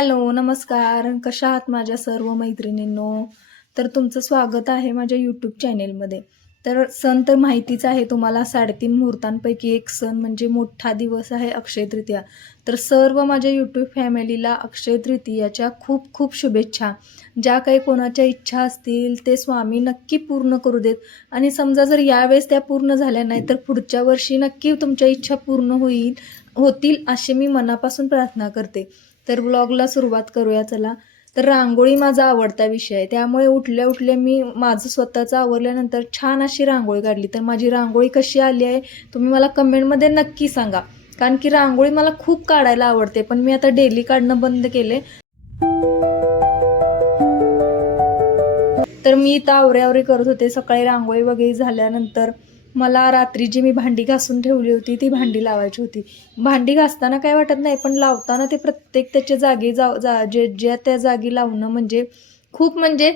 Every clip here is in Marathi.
हॅलो, नमस्कार. कशा आहात माझ्या सर्व मैत्रिणींनो? तर तुमचं स्वागत आहे माझ्या यूट्यूब चॅनेलमध्ये. तर सण तर माहितीच आहे तुम्हाला 3.5 मुहूर्तांपैकी एक सण म्हणजे मोठा दिवस आहे अक्षय तृतीया. तर सर्व माझ्या यूट्यूब फॅमिलीला अक्षय तृतीयाच्या खूप खूप शुभेच्छा. ज्या काही कोणाच्या इच्छा असतील ते स्वामी नक्की पूर्ण करू देत आणि समजा जर यावेळेस त्या पूर्ण झाल्या नाही तर पुढच्या वर्षी नक्की तुमच्या इच्छा पूर्ण होतील अशी मी मनापासून प्रार्थना करते. तर ब्लॉगला सुरुवात करूया चला. तर रांगोळी माझा आवडता विषय आहे. त्यामुळे उठल्या उठल्या मी माझं स्वतःचं आवरल्यानंतर छान अशी रांगोळी काढली. तर माझी रांगोळी कशी आली आहे तुम्ही मला कमेंटमध्ये नक्की सांगा. कारण की रांगोळी मला खूप काढायला आवडते, पण मी आता डेली काढणं बंद केले. तर मी इथं आवऱ्यावरी करत होते. सकाळी रांगोळी वगैरे झाल्यानंतर मला रात्री जी मी भांडी घासून ठेवली होती ती भांडी लावायची होती. भांडी घासताना काय वाटत नाही, पण लावताना ते प्रत्येक त्याच्या जागी ज्या त्या जागी लावणं म्हणजे खूप म्हणजे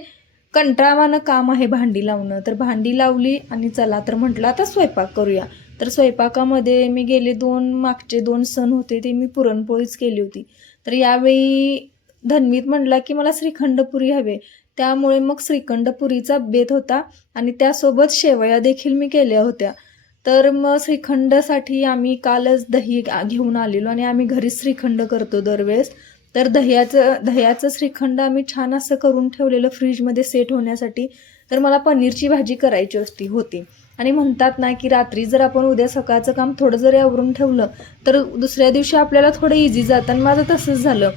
कंटाळवाणं काम आहे भांडी लावणं. तर भांडी लावली आणि चला तर म्हटलं आता स्वयंपाक करूया. तर स्वयंपाकामध्ये मी मागचे 2 सण होते ते मी पुरणपोळीच केली होती. तर यावेळी धन्वीत म्हटला की मला श्रीखंडपुरी हवे. त्यामुळे मग श्रीखंडपुरीचा बेत होता आणि त्यासोबत शेवया देखील मी केल्या होत्या. तर मग श्रीखंडसाठी आम्ही कालच दही घेऊन आलेलो आणि आम्ही घरीच श्रीखंड करतो दरवेळेस. तर दह्याचं श्रीखंड आम्ही छान असं करून ठेवलेलं फ्रीजमध्ये सेट होण्यासाठी. तर मला पनीरची भाजी करायची होती आणि म्हणतात ना की रात्री जर आपण उद्या सकाळचं काम थोडं जरी आवरून ठेवलं तर दुसऱ्या दिवशी आपल्याला थोडं इझी जातं आणि माझं तसंच झालं.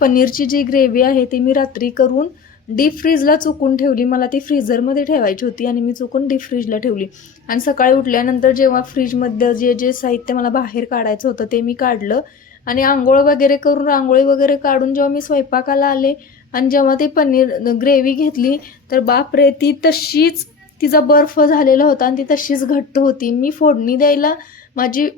पनीरची जी ग्रेव्ही आहे ती मी रात्री करून डीप फ्रीजला चुकून ठेवली. मला ती फ्रीझरमध्ये ठेवायची होती आणि मी चुकून डीप फ्रीजला ठेवली आणि सकाळी उठल्यानंतर जेव्हा फ्रीजमध्ये जे जे साहित्य मला बाहेर काढायचं होतं ते मी काढलं आणि आंघोळ वगैरे करून रांगोळी वगैरे काढून जेव्हा मी स्वयंपाकाला आले आणि जेव्हा ती पनीर ग्रेव्ही घेतली तर बापरे, ती तशीच तिचा बर्फ झालेला होता आणि ती तशीच घट्ट होती. मी फोडणी द्यायला माझी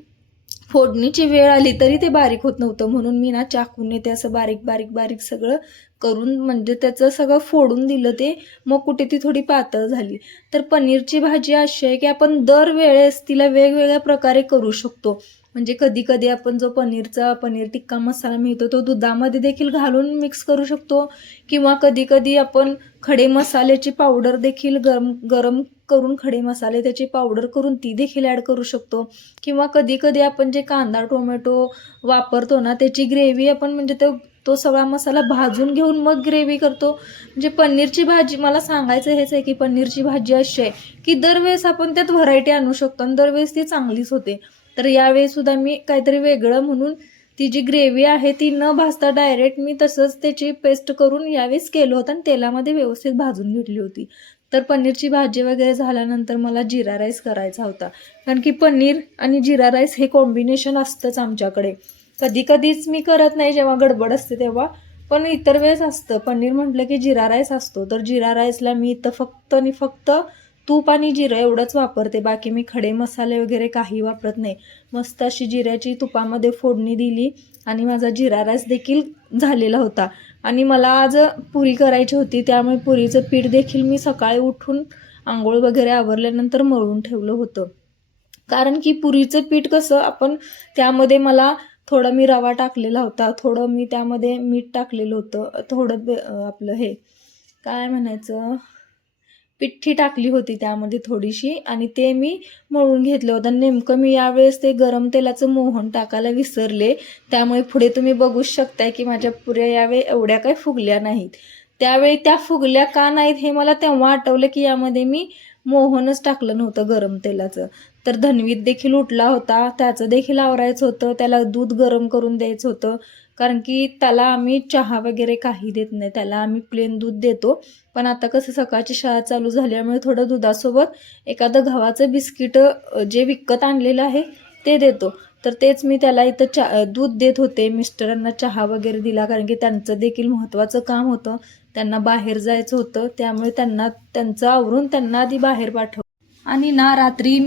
फोडणीची वेळ आली तरी ते बारीक होत नव्हतं. म्हणून मी ना चाकूने ते असं बारीक बारीक बारीक सगळं करून म्हणजे त्याचं सगळं फोडून दिलं ते. मग कुठे ती थोडी पातळ झाली. तर पनीरची भाजी अशी आहे की आपण दरवेळेस तिला वेगवेगळ्या प्रकारे करू शकतो. म्हणजे कधी कधी आपण जो पनीर टिक्का मसाला मिळतो तो दुधामध्ये देखील घालून मिक्स करू शकतो किंवा कधी कधी आपण खडे मसाल्याची पावडर देखील गरम गरम करून खडे मसाले त्याची पावडर करून ती देखील ॲड करू शकतो किंवा कधी कधी आपण जे कांदा टोमॅटो वापरतो ना त्याची ग्रेव्ही आपण म्हणजे तो सगळा मसाला भाजून घेऊन मग ग्रेव्ही करतो. म्हणजे पनीरची भाजी मला सांगायचं हेच आहे की पनीरची भाजी अशी आहे की दरवेळेस आपण त्यात व्हरायटी आणू शकतो आणि दरवेळेस ती चांगलीच होते. तर यावेळी सुद्धा मी काहीतरी वेगळं म्हणून ती जी ग्रेव्ही आहे ती न भाजता डायरेक्ट मी तसंच त्याची पेस्ट करून यावेळेस केलं होतं आणि तेलामध्ये व्यवस्थित भाजून घेतली होती. तर पनीरची भाजी वगैरे झाल्यानंतर मला जिरा राईस करायचा होता. कारण की पनीर आणि जिरा राईस हे कॉम्बिनेशन असतंच आमच्याकडे. कधी कधीच मी करत नाही जेव्हा गडबड असते तेव्हा, पण इतर वेळेस असतं. पनीर म्हटलं की जिरा राईस असतो. तर जिरा राईसला मी इथं फक्त आणि फक्त तूप आणि जिरं एवढंच वापरते. बाकी मी खडे मसाले वगैरे काही वापरत नाही. मस्त अशी जिऱ्याची तुपामध्ये फोडणी दिली आणि माझा जिरा राईस देखील झालेला होता. आणि मला आज पुरी करायची होती त्यामुळे पुरीचं पीठ देखील मी सकाळी उठून आंघोळ वगैरे आवरल्यानंतर मळून ठेवलं होतं. कारण की पुरीचं पीठ कसं आपण त्यामध्ये मला थोडं मी रवा टाकलेला होता, थोडं मी त्यामध्ये मीठ टाकलेलं होतं, आपलं हे काय म्हणायचं पिठ्ठी टाकली होती त्यामध्ये थोडीशी आणि ते मी मळून घेतलं होतं. नेमकं मी यावेळेस ते गरम तेलाचं मोहन टाकायला विसरले. त्यामुळे पुढे तुम्ही बघूच शकताय की माझ्या पुऱ्या यावेळी एवढ्या काही फुगल्या नाहीत. त्यावेळी त्या फुगल्या का नाहीत हे मला तेव्हा आठवलं की यामध्ये मी मोहनच टाकलं नव्हतं गरम तेलाचं. तर धन्वीत देखील उठला होता, त्याचं देखील आवरायचं होतं, त्याला दूध गरम करून द्यायचं होतं. कारण की त्याला आम्ही चहा वगैरे काही देत नाही, त्याला आम्ही प्लेन दूध देतो. पण आता कसं सकाळची शाळा चालू झाल्यामुळे थोडं दुधासोबत एखादं गव्हाचं बिस्किट जे विकत आणलेलं आहे ते देतो. तर तेच मी त्याला इथं दूध देत होते. मिस्टरांना चहा वगैरे दिला कारण की त्यांचं देखील महत्त्वाचं काम होतं. त्यांना बाहेर जायचं होतं त्यामुळे त्यांचं आवरून त्यांना आधी बाहेर पाठव. आणि ना रात्री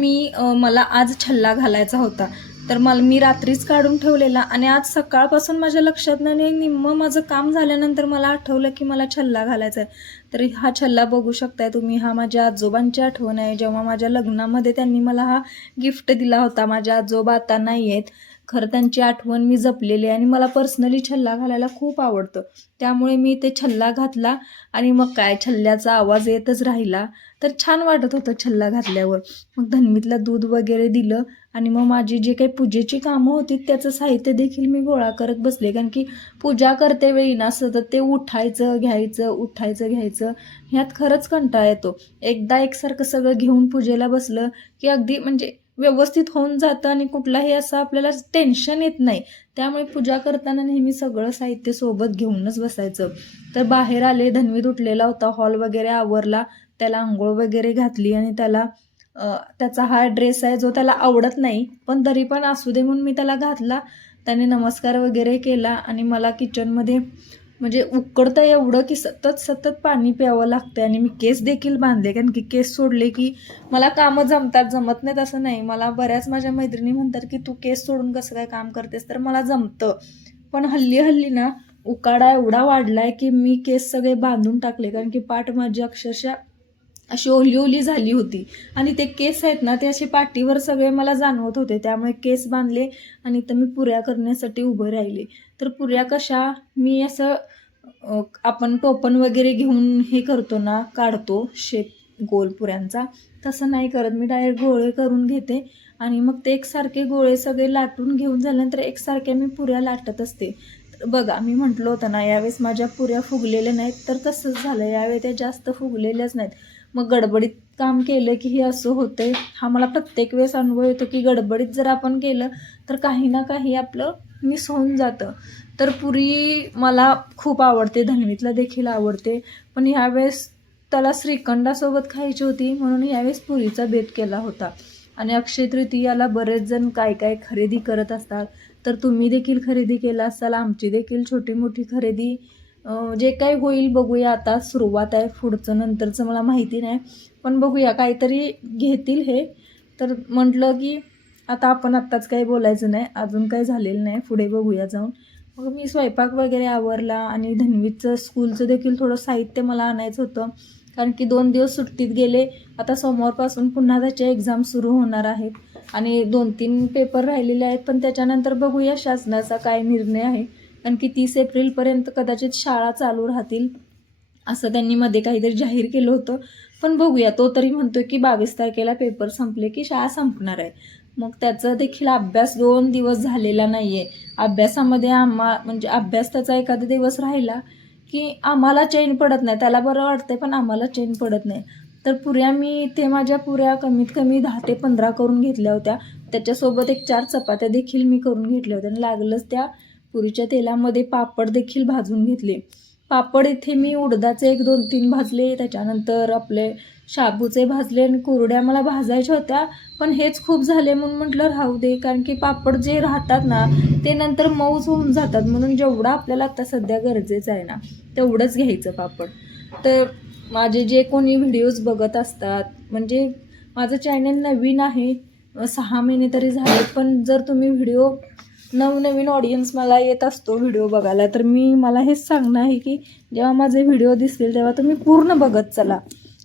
मला आज छल्ला घालायचा होता. तर मी रात्रीच काढून ठेवलेला आणि आज सकाळपासून माझ्या लक्षात नाही, निम्मं माझं काम झाल्यानंतर मला आठवलं की मला छल्ला घालायचा आहे. तर हा छल्ला बघू शकताय तुम्ही. हा माझ्या आजोबांची आठवण आहे. जेव्हा माझ्या लग्नामध्ये त्यांनी मला हा गिफ्ट दिला होता. माझ्या आजोबा आता नाही आहेत. खरं त्यांची आठवण मी जपलेली आहे आणि मला पर्सनली छल्ला घालायला खूप आवडतं. त्यामुळे मी ते छल्ला घातला आणि मग काय छल्ल्याचा आवाज येतच राहिला. तर छान वाटत होतं छल्ला घातल्यावर. मग धन्वीतला दूध वगैरे दिलं आणि मग माझी जी काही पूजेची कामं होती त्याचं साहित्य देखील मी गोळा करत बसले. कारण की पूजा करते वेळी ना सतत ते उठायचं घ्यायचं उठायचं घ्यायचं ह्यात खरंच कंटाळा येतो. एकदा एकसारखं सगळं घेऊन पूजेला बसलं की अगदी म्हणजे व्यवस्थित होऊन जातं आणि कुठलाही असं आपल्याला टेन्शन येत नाही. त्यामुळे पूजा करताना नेहमी सगळं साहित्य सोबत घेऊनच बसायचं. तर बाहेर आले, धन्वीत उठलेला होता, हॉल वगैरे आवरला, त्याला आंघोळ वगैरे घातली आणि त्याचा हा ड्रेस आहे जो त्याला आवडत नाही, पण तरी पण असू दे म्हणून मी त्याला घातला. त्याने नमस्कार वगैरे केला आणि मला किचनमध्ये म्हणजे उकडतं एवढं की सतत सतत पाणी प्यावं लागतं आणि मी केस देखील बांधले. कारण की केस सोडले की मला कामं जमतात, जमत नाहीत असं नाही. मला बऱ्याच माझ्या मैत्रिणी म्हणतात की तू केस सोडून कसं काय काम करतेस, तर मला जमतं. पण हल्ली ना उकाडा एवढा वाढलाय की मी केस सगळे बांधून टाकले. कारण की पाठ माझी अक्षरशः अशी ओली ओली झाली होती आणि ते केस आहेत ना ते असे पाठीवर सगळे मला जाणवत होते. त्यामुळे केस बांधले आणि तर मी पुऱ्या करण्यासाठी उभं राहिले. तर पुऱ्या कशा मी असं आपण टोपण वगैरे घेऊन हे करतो ना, काढतो शेप गोल पुऱ्यांचा, तसं नाही करत मी. डायरेक्ट गोळे करून घेते आणि मग ते एकसारखे गोळे सगळे लाटून घेऊन झाल्यानंतर एकसारख्या मी पुऱ्या लाटत असते. तर बघा मी म्हटलं होतं ना यावेळेस माझ्या पुऱ्या फुगलेल्या नाहीत, तर तसंच झालं. यावेळी त्या जास्त फुगलेल्याच नाहीत. मग गडबडीत काम केलं की हे असं होतंय. हा मला प्रत्येक वेळेस अनुभव येतो की गडबडीत जर आपण केलं तर काही ना काही आपलं मिस होऊन जातं. तर पुरी मला खूप आवडते, धन्वीतला देखील आवडते, पण ह्यावेळेस त्याला श्रीखंडासोबत खायची होती म्हणून यावेळेस पुरीचा बेत केला होता. आणि अक्षय तृतीयाला बरेच जण काय काय खरेदी करत असतात, तर तुम्ही देखील खरेदी केला असाल. आमची देखील छोटी मोठी खरेदी जे काही होईल बघूया. आता सुरुवात आहे, पुढचं नंतरचं मला माहिती नाही, पण बघूया काहीतरी घेतील हे. तर म्हटलं की आता आपण आत्ताच काही बोलायचं नाही, अजून काही झालेलं नाही, पुढे बघूया जाऊन. मग मी स्वयंपाक वगैरे आवरला आणि धन्वीचं स्कूलचं देखील थोडं साहित्य मला आणायचं होतं. कारण की 2 दिवस सुट्टीत गेले. आता सोमवारपासून पुन्हा त्याच्या एक्झाम सुरू होणार आहेत आणि 2-3 पेपर राहिलेले आहेत. पण त्याच्यानंतर बघूया शासनाचा काय निर्णय आहे. कारण की 30 एप्रिलपर्यंत कदाचित शाळा चालू राहतील असं त्यांनी मध्ये काहीतरी जाहीर केलं होतं. पण बघूया, तो तरी म्हणतोय की 22 तारखेला पेपर संपले की शाळा संपणार आहे. मग त्याचा देखील अभ्यास 2 दिवस झालेला नाही आहे. अभ्यासामध्ये म्हणजे अभ्यास त्याचा एखादा दिवस राहिला की आम्हाला चैन पडत नाही. त्याला बरं वाटतंय पण आम्हाला चैन पडत नाही. तर पुऱ्या मी ते माझ्या पुऱ्या कमीत कमी 10 ते 15 करून घेतल्या होत्या. त्याच्यासोबत 1-4 चपात्या देखील मी करून घेतल्या होत्या आणि लागलंच त्या पुरीच्या तेलामध्ये पापड देखील भाजून घेतले. पापड इथे मी उडदाचे 1-2-3 भाजले, त्याच्यानंतर आपले शाबूचे भाजले आणि कुरड्या मला भाजायच्या होत्या, पण हेच खूप झाले म्हणून म्हटलं राहू दे. कारण की पापड जे राहतात ना ते नंतर मऊच होऊन जातात. म्हणून जेवढं आपल्याला आता सध्या गरजेचं आहे ना तेवढंच घ्यायचं पापड. तर माझे जे कोणी व्हिडिओज बघत असतात, म्हणजे माझं चॅनल नवीन आहे, 6 महिने तरी झाले, पण जर तुम्ही व्हिडिओ नवनवीन ऑडियन्स मला येत असतो व्हिडिओ बघायला, तर मला हेच सांगणं आहे की जेव्हा माझे व्हिडिओ दिसतील तेव्हा तुम्ही पूर्ण बघत चला.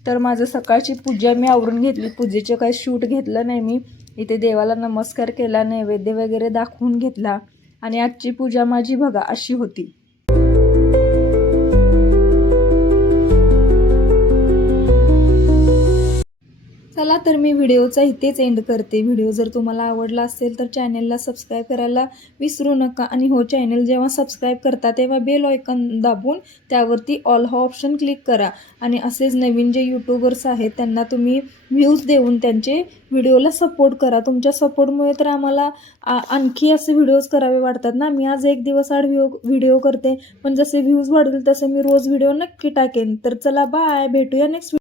तर माझं सकाळची पूजा मी आवरून घेतली. पूजेचं काही शूट घेतलं नाही मी. इथे देवाला नमस्कार केला, नैवेद्य वगैरे दाखवून घेतला आणि आजची पूजा माझी बघा अशी होती. चला तर मी व्हिडिओचा इथेच एंड करते. व्हिडिओ जर तुम्हाला आवडला असेल तर चॅनलला सबस्क्राईब करायला विसरू नका. आणि हो, चॅनल जेव्हा सबस्क्राईब करता तेव्हा बेल आयकॉन दाबून त्यावरती ऑल हा ऑप्शन क्लिक करा. आणि असेच नवीन जे यूट्यूबर्स आहेत त्यांना तुम्ही व्ह्यूज देऊन त्यांचे व्हिडिओला सपोर्ट करा. तुमच्या सपोर्टमुळे तर आम्हाला आणखी असे व्हिडिओज करावे वाटतात ना. मी आज 1 दिवस आड व्हिडिओ करते, पण जसे व्ह्यूज वाढतील तसे मी रोज व्हिडिओ नक्की टाकेन. तर चला बाय, भेटूया नेक्स्ट